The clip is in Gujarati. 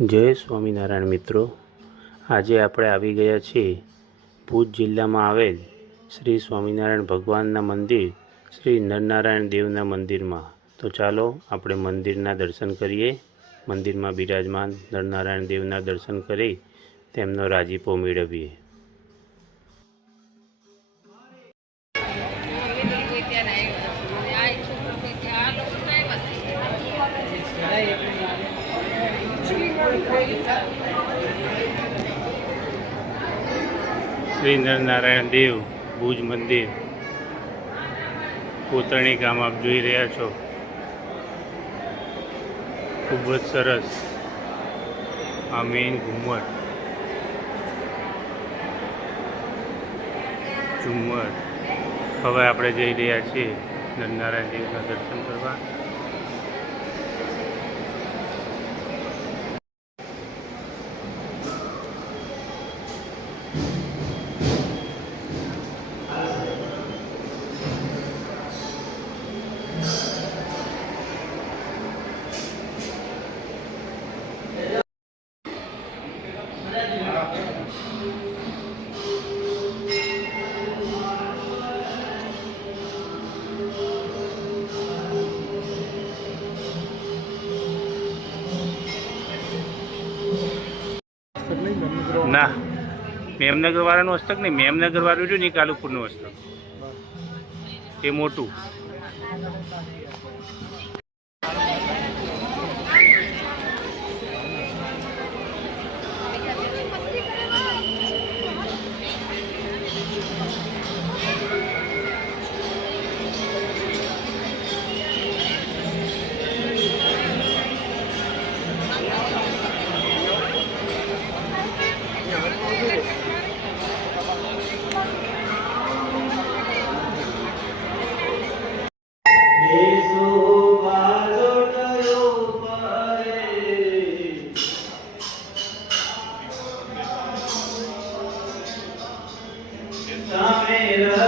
જય સ્વામિનારાયણ મિત્રો. આજે આપણે આવી ગયા છીએ ભુજ જિલ્લામાં આવેલ શ્રી સ્વામિનારાયણ ભગવાનના મંદિર, શ્રી નરનારાયણ દેવના મંદિરમાં. તો ચાલો આપણે મંદિરના દર્શન કરીએ. મંદિરમાં બિરાજમાન નરનારાયણ દેવના દર્શન કરી તેમનો રાજીપો મેળવીએ. કોઈ શ્રી નરનારાયણ દેવ, ભુજ મંદિર. કોતરણી ગામ આપ જોઈ રહ્યા છો. ખૂબ જ સરસ. આ મેઇન ઘુમ્મટ ઝુમ્મર. હવે આપણે જઈ રહ્યા છીએ નરનારાયણ દેવના દર્શન કરવા. ના મેમનગર વાળાનું હસ્તક નહીં મેમનગર વાળું રહ્યું ને કાલુપુરનું હસ્તક. એ મોટું. Amen.